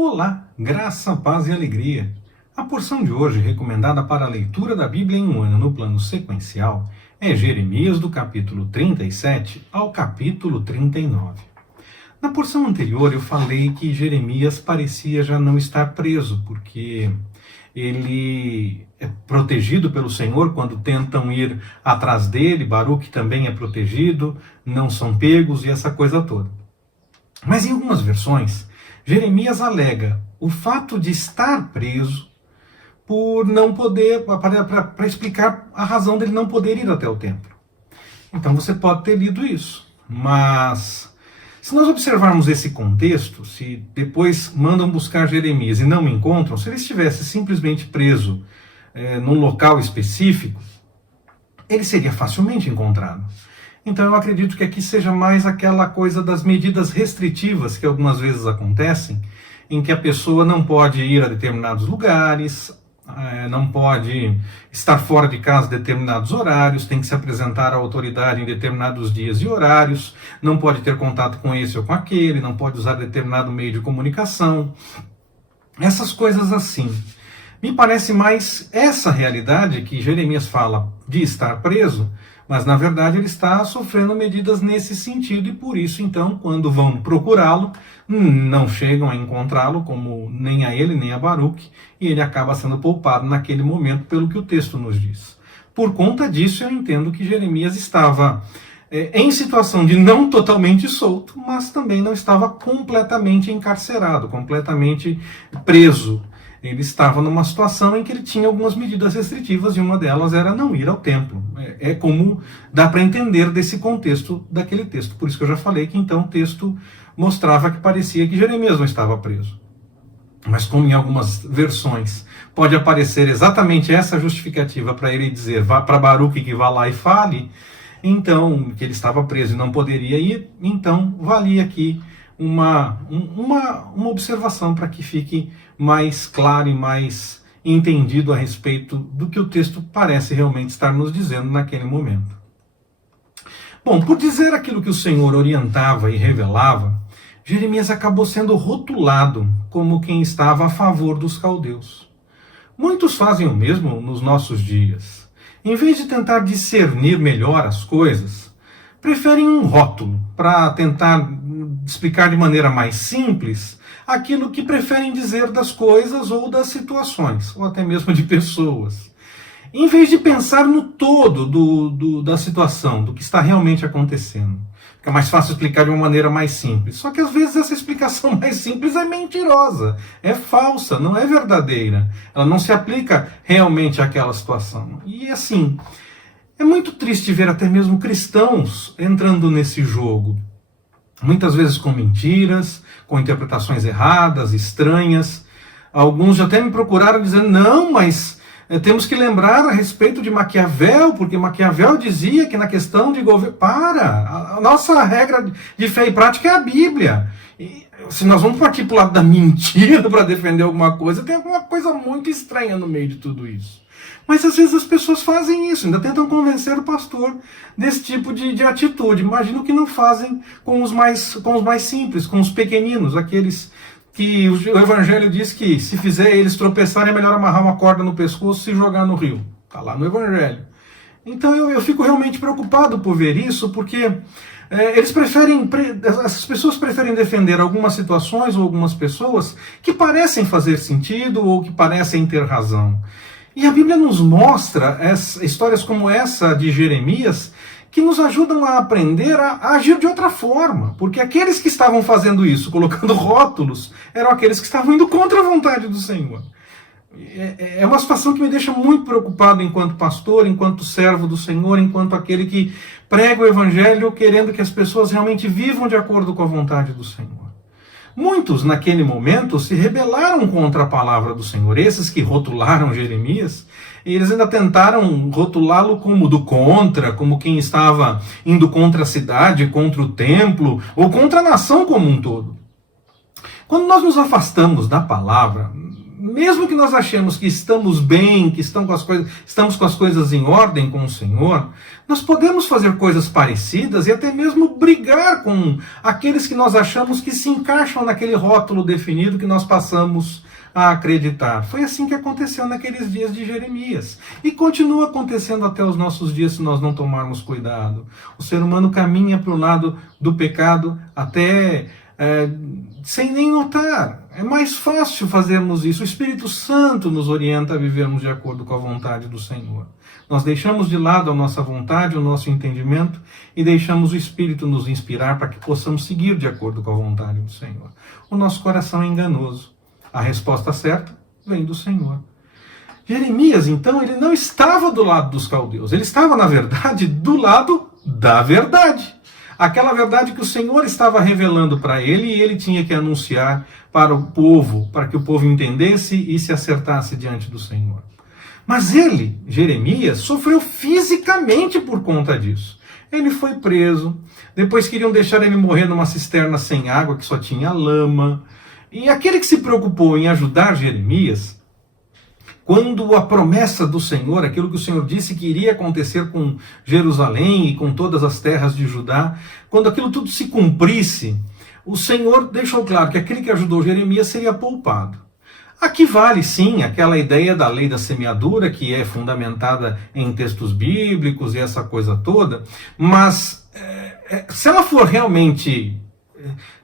Olá, graça, paz e alegria. A porção de hoje, recomendada para a leitura da Bíblia em um ano no plano sequencial, é Jeremias do capítulo 37 ao capítulo 39. Na porção anterior eu falei que Jeremias parecia já não estar preso, porque ele é protegido pelo Senhor quando tentam ir atrás dele, Baruque também é protegido, não são pegos e essa coisa toda. Mas em algumas versões, Jeremias alega o fato de estar preso por não poder, para explicar a razão dele não poder ir até o templo. Então você pode ter lido isso, mas se nós observarmos esse contexto, se depois mandam buscar Jeremias e não o encontram, se ele estivesse simplesmente preso num local específico, ele seria facilmente encontrado. Então eu acredito que aqui seja mais aquela coisa das medidas restritivas que algumas vezes acontecem, em que a pessoa não pode ir a determinados lugares, não pode estar fora de casa em determinados horários, tem que se apresentar à autoridade em determinados dias e horários, não pode ter contato com esse ou com aquele, não pode usar determinado meio de comunicação. Essas coisas assim. Me parece mais essa realidade que Jeremias fala de estar preso, mas na verdade ele está sofrendo medidas nesse sentido e por isso então quando vão procurá-lo, não chegam a encontrá-lo, como nem a ele nem a Baruque, e ele acaba sendo poupado naquele momento pelo que o texto nos diz. Por conta disso eu entendo que Jeremias estava em situação de não totalmente solto, mas também não estava completamente encarcerado, completamente preso. Ele estava numa situação em que ele tinha algumas medidas restritivas e uma delas era não ir ao templo. É como dá para entender desse contexto daquele texto. Por isso que eu já falei que então o texto mostrava que parecia que Jeremias não estava preso. Mas como em algumas versões pode aparecer exatamente essa justificativa para ele dizer para Baruque que vá lá e fale, então que ele estava preso e não poderia ir, então valia aqui uma observação para que fique mais claro e mais entendido a respeito do que o texto parece realmente estar nos dizendo naquele momento. Bom, por dizer aquilo que o Senhor orientava e revelava, Jeremias acabou sendo rotulado como quem estava a favor dos caldeus. Muitos fazem o mesmo nos nossos dias. Em vez de tentar discernir melhor as coisas, preferem um rótulo para tentar explicar de maneira mais simples aquilo que preferem dizer das coisas ou das situações, ou até mesmo de pessoas. Em vez de pensar no todo da situação, do que está realmente acontecendo. Fica mais fácil explicar de uma maneira mais simples. Só que às vezes essa explicação mais simples é mentirosa, é falsa, não é verdadeira. Ela não se aplica realmente àquela situação. E assim, é muito triste ver até mesmo cristãos entrando nesse jogo. Muitas vezes com mentiras, com interpretações erradas, estranhas. Alguns já até me procuraram dizendo, não, mas temos que lembrar a respeito de Maquiavel, porque Maquiavel dizia que na questão de governo... A nossa regra de fé e prática é a Bíblia. E se nós vamos partir para o lado da mentira para defender alguma coisa, tem alguma coisa muito estranha no meio de tudo isso. Mas às vezes as pessoas fazem isso, ainda tentam convencer o pastor desse tipo de atitude. Imagino que não fazem com os mais simples, com os pequeninos, aqueles que o Evangelho diz que se fizer eles tropeçarem é melhor amarrar uma corda no pescoço e jogar no rio. Está lá no Evangelho. Então eu fico realmente preocupado por ver isso, porque essas pessoas preferem defender algumas situações ou algumas pessoas que parecem fazer sentido ou que parecem ter razão. E a Bíblia nos mostra histórias como essa de Jeremias que nos ajudam a aprender a agir de outra forma. Porque aqueles que estavam fazendo isso, colocando rótulos, eram aqueles que estavam indo contra a vontade do Senhor. É uma situação que me deixa muito preocupado enquanto pastor, enquanto servo do Senhor, enquanto aquele que prega o Evangelho querendo que as pessoas realmente vivam de acordo com a vontade do Senhor. Muitos, naquele momento, se rebelaram contra a palavra do Senhor. Esses que rotularam Jeremias, eles ainda tentaram rotulá-lo como do contra, como quem estava indo contra a cidade, contra o templo, ou contra a nação como um todo. Quando nós nos afastamos da palavra, mesmo que nós achemos que estamos bem, que estamos com as coisas em ordem com o Senhor, nós podemos fazer coisas parecidas e até mesmo brigar com aqueles que nós achamos que se encaixam naquele rótulo definido que nós passamos a acreditar. Foi assim que aconteceu naqueles dias de Jeremias. E continua acontecendo até os nossos dias se nós não tomarmos cuidado. O ser humano caminha para o lado do pecado até sem nem notar. É mais fácil fazermos isso. O Espírito Santo nos orienta a vivermos de acordo com a vontade do Senhor. Nós deixamos de lado a nossa vontade, o nosso entendimento, e deixamos o Espírito nos inspirar para que possamos seguir de acordo com a vontade do Senhor. O nosso coração é enganoso. A resposta certa vem do Senhor. Jeremias, então, ele não estava do lado dos caldeus. Ele estava, na verdade, do lado da verdade. Aquela verdade que o Senhor estava revelando para ele e ele tinha que anunciar para o povo, para que o povo entendesse e se acertasse diante do Senhor. Mas ele, Jeremias, sofreu fisicamente por conta disso. Ele foi preso, depois queriam deixar ele morrer numa cisterna sem água, que só tinha lama. E aquele que se preocupou em ajudar Jeremias, quando a promessa do Senhor, aquilo que o Senhor disse que iria acontecer com Jerusalém e com todas as terras de Judá, quando aquilo tudo se cumprisse, o Senhor deixou claro que aquele que ajudou Jeremias seria poupado. Aqui vale sim aquela ideia da lei da semeadura, que é fundamentada em textos bíblicos e essa coisa toda, mas se ela for realmente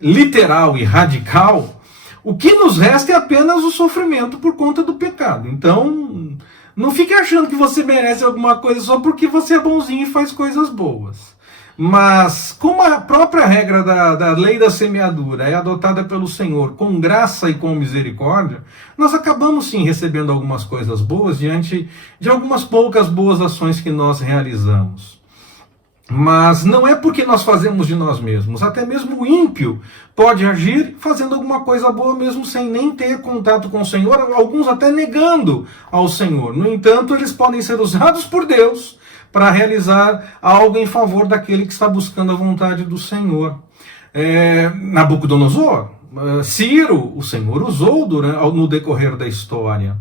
literal e radical, o que nos resta é apenas o sofrimento por conta do pecado. Então, não fique achando que você merece alguma coisa só porque você é bonzinho e faz coisas boas. Mas, como a própria regra da lei da semeadura é adotada pelo Senhor com graça e com misericórdia, nós acabamos sim recebendo algumas coisas boas diante de algumas poucas boas ações que nós realizamos. Mas não é porque nós fazemos de nós mesmos. Até mesmo o ímpio pode agir fazendo alguma coisa boa mesmo sem nem ter contato com o Senhor, alguns até negando ao Senhor. No entanto, eles podem ser usados por Deus para realizar algo em favor daquele que está buscando a vontade do Senhor. Nabucodonosor, Ciro, o Senhor usou no decorrer da história.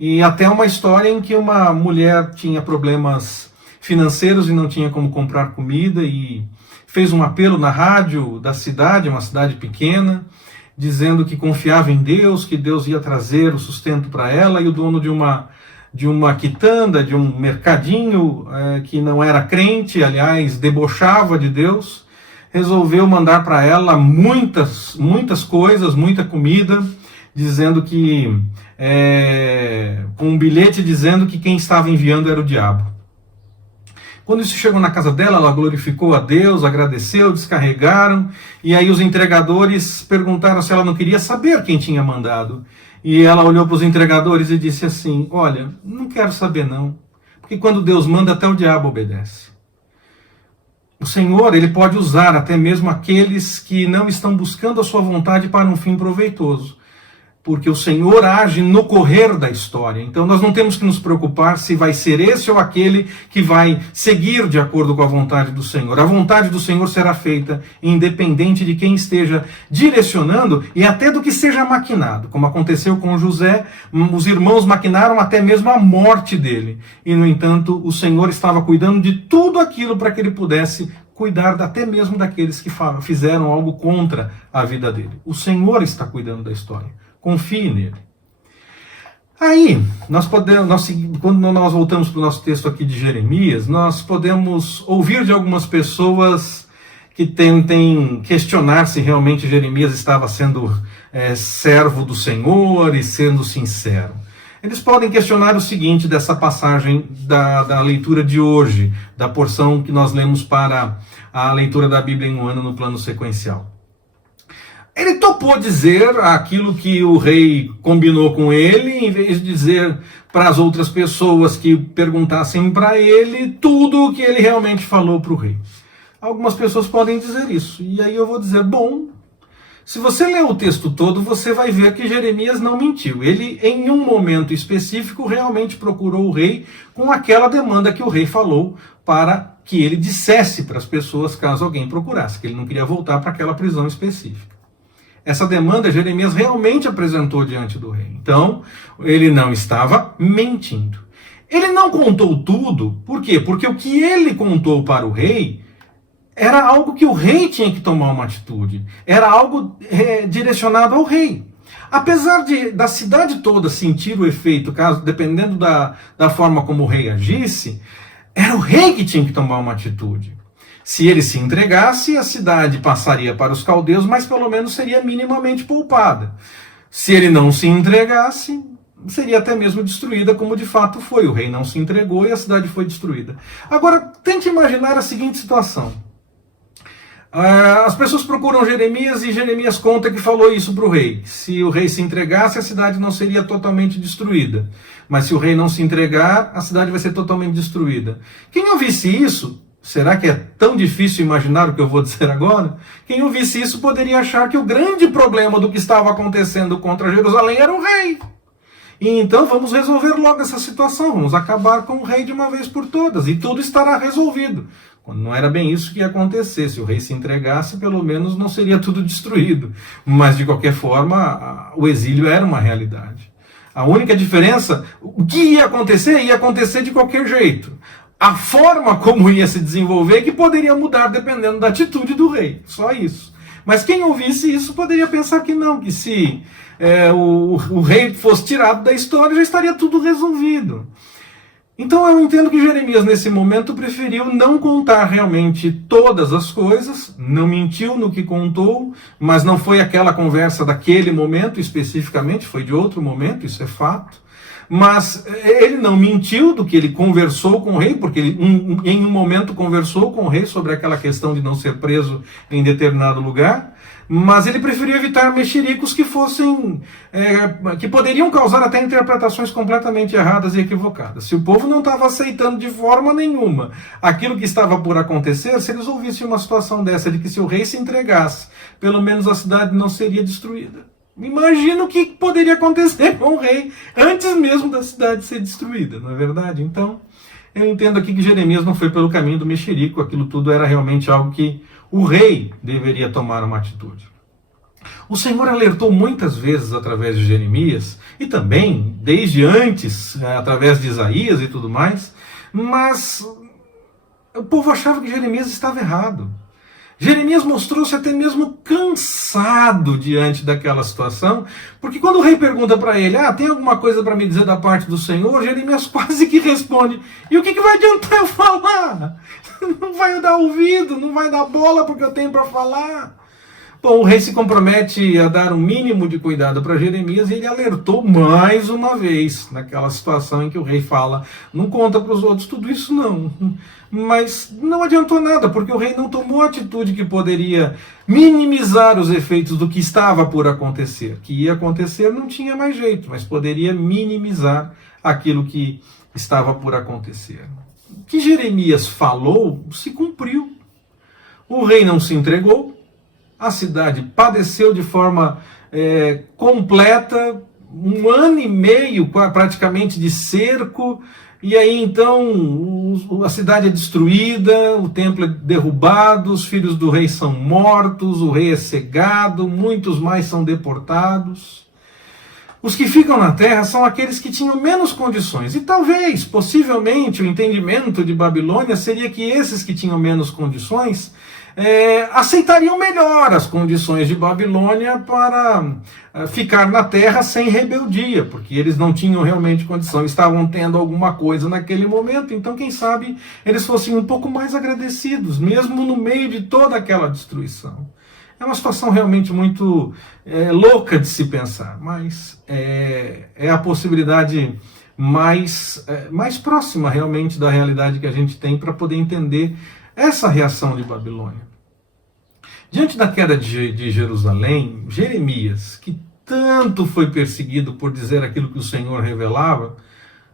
E até uma história em que uma mulher tinha problemas financeiros e não tinha como comprar comida e fez um apelo na rádio da cidade, uma cidade pequena, dizendo que confiava em Deus, que Deus ia trazer o sustento para ela, e o dono de uma quitanda, de um mercadinho que não era crente, aliás, debochava de Deus, resolveu mandar para ela muitas coisas, muita comida, dizendo que com um bilhete dizendo que quem estava enviando era o diabo. Quando isso chegou na casa dela, ela glorificou a Deus, agradeceu, descarregaram, e aí os entregadores perguntaram se ela não queria saber quem tinha mandado. E ela olhou para os entregadores e disse assim: olha, não quero saber não, porque quando Deus manda, até o diabo obedece. O Senhor, ele pode usar até mesmo aqueles que não estão buscando a sua vontade para um fim proveitoso, porque o Senhor age no correr da história. Então nós não temos que nos preocupar se vai ser esse ou aquele que vai seguir de acordo com a vontade do Senhor. A vontade do Senhor será feita independente de quem esteja direcionando e até do que seja maquinado. Como aconteceu com José, os irmãos maquinaram até mesmo a morte dele. E no entanto, o Senhor estava cuidando de tudo aquilo para que ele pudesse cuidar até mesmo daqueles que fizeram algo contra a vida dele. O Senhor está cuidando da história. Confie nele. Aí, quando nós voltamos para o nosso texto aqui de Jeremias, nós podemos ouvir de algumas pessoas que tentem questionar se realmente Jeremias estava sendo servo do Senhor e sendo sincero. Eles podem questionar o seguinte dessa passagem da leitura de hoje, da porção que nós lemos para a leitura da Bíblia em um ano no plano sequencial. Ele topou dizer aquilo que o rei combinou com ele, em vez de dizer para as outras pessoas que perguntassem para ele tudo o que ele realmente falou para o rei. Algumas pessoas podem dizer isso, e aí eu vou dizer, bom, se você ler o texto todo, você vai ver que Jeremias não mentiu. Ele, em um momento específico, realmente procurou o rei com aquela demanda que o rei falou para que ele dissesse para as pessoas caso alguém procurasse, que ele não queria voltar para aquela prisão específica. Essa demanda Jeremias realmente apresentou diante do rei. Então, ele não estava mentindo. Ele não contou tudo, por quê? Porque o que ele contou para o rei era algo que o rei tinha que tomar uma atitude. Era algo direcionado ao rei. Apesar da cidade toda sentir o efeito, dependendo da forma como o rei agisse, era o rei que tinha que tomar uma atitude. Se ele se entregasse, a cidade passaria para os caldeus, mas pelo menos seria minimamente poupada. Se ele não se entregasse, seria até mesmo destruída, como de fato foi. O rei não se entregou e a cidade foi destruída. Agora, tente imaginar a seguinte situação. As pessoas procuram Jeremias e Jeremias conta que falou isso para o rei. Se o rei se entregasse, a cidade não seria totalmente destruída. Mas se o rei não se entregar, a cidade vai ser totalmente destruída. Quem ouvisse isso, será que é tão difícil imaginar o que eu vou dizer agora? Quem ouvisse isso poderia achar que o grande problema do que estava acontecendo contra Jerusalém era o rei. E então vamos resolver logo essa situação, vamos acabar com o rei de uma vez por todas, e tudo estará resolvido. Quando não era bem isso que ia acontecer. Se o rei se entregasse, pelo menos não seria tudo destruído. Mas, de qualquer forma, o exílio era uma realidade. A única diferença, o que ia acontecer de qualquer jeito. A forma como ia se desenvolver que poderia mudar dependendo da atitude do rei. Só isso. Mas quem ouvisse isso poderia pensar que não, que se o rei fosse tirado da história, já estaria tudo resolvido. Então eu entendo que Jeremias, nesse momento, preferiu não contar realmente todas as coisas, não mentiu no que contou, mas não foi aquela conversa daquele momento especificamente, foi de outro momento, isso é fato. Mas ele não mentiu do que ele conversou com o rei, porque ele em um momento conversou com o rei sobre aquela questão de não ser preso em determinado lugar, mas ele preferiu evitar mexericos que fossem, que poderiam causar até interpretações completamente erradas e equivocadas. Se o povo não estava aceitando de forma nenhuma aquilo que estava por acontecer, se eles ouvissem uma situação dessa, de que se o rei se entregasse, pelo menos a cidade não seria destruída. Imagina o que poderia acontecer com o rei antes mesmo da cidade ser destruída, não é verdade? Então, eu entendo aqui que Jeremias não foi pelo caminho do mexerico, aquilo tudo era realmente algo que o rei deveria tomar uma atitude. O Senhor alertou muitas vezes através de Jeremias, e também desde antes, através de Isaías e tudo mais, mas o povo achava que Jeremias estava errado. Jeremias mostrou-se até mesmo cansado diante daquela situação, porque quando o rei pergunta para ele, tem alguma coisa para me dizer da parte do Senhor? Jeremias quase que responde, e o que vai adiantar eu falar? Não vai dar ouvido, não vai dar bola porque eu tenho para falar. Bom, o rei se compromete a dar um mínimo de cuidado para Jeremias e ele alertou mais uma vez naquela situação em que o rei fala, não conta para os outros tudo isso não. Mas não adiantou nada, porque o rei não tomou a atitude que poderia minimizar os efeitos do que estava por acontecer. Que ia acontecer não tinha mais jeito, mas poderia minimizar aquilo que estava por acontecer. O que Jeremias falou se cumpriu. O rei não se entregou, a cidade padeceu de forma completa, 1 ano e meio praticamente de cerco, e aí então a cidade é destruída, o templo é derrubado, os filhos do rei são mortos, o rei é cegado, muitos mais são deportados. Os que ficam na terra são aqueles que tinham menos condições. E talvez, possivelmente, o entendimento de Babilônia seria que esses que tinham menos condições aceitariam melhor as condições de Babilônia para ficar na terra sem rebeldia, porque eles não tinham realmente condição, estavam tendo alguma coisa naquele momento, então quem sabe eles fossem um pouco mais agradecidos, mesmo no meio de toda aquela destruição. É uma situação realmente muito louca de se pensar, mas é a possibilidade mais próxima realmente da realidade que a gente tem para poder entender essa reação de Babilônia. Diante da queda de Jerusalém, Jeremias, que tanto foi perseguido por dizer aquilo que o Senhor revelava,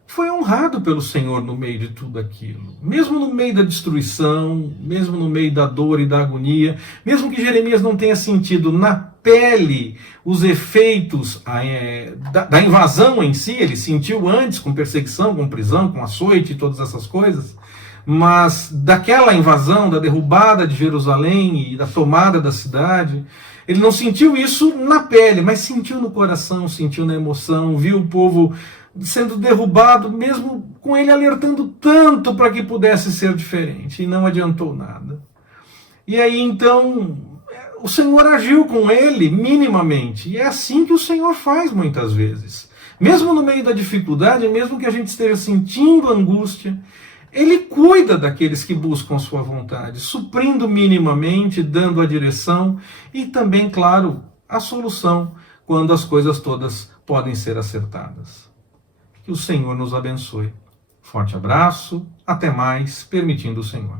foi honrado pelo Senhor no meio de tudo aquilo. Mesmo no meio da destruição, mesmo no meio da dor e da agonia, mesmo que Jeremias não tenha sentido na pele os efeitos da invasão em si, ele sentiu antes com perseguição, com prisão, com açoite e todas essas coisas, mas daquela invasão, da derrubada de Jerusalém e da tomada da cidade, ele não sentiu isso na pele, mas sentiu no coração, sentiu na emoção, viu o povo sendo derrubado, mesmo com ele alertando tanto para que pudesse ser diferente, e não adiantou nada. E aí então o Senhor agiu com ele minimamente, e é assim que o Senhor faz muitas vezes. Mesmo no meio da dificuldade, mesmo que a gente esteja sentindo angústia, ele cuida daqueles que buscam a sua vontade, suprindo minimamente, dando a direção e também, claro, a solução, quando as coisas todas podem ser acertadas. Que o Senhor nos abençoe. Forte abraço, até mais, permitindo o Senhor.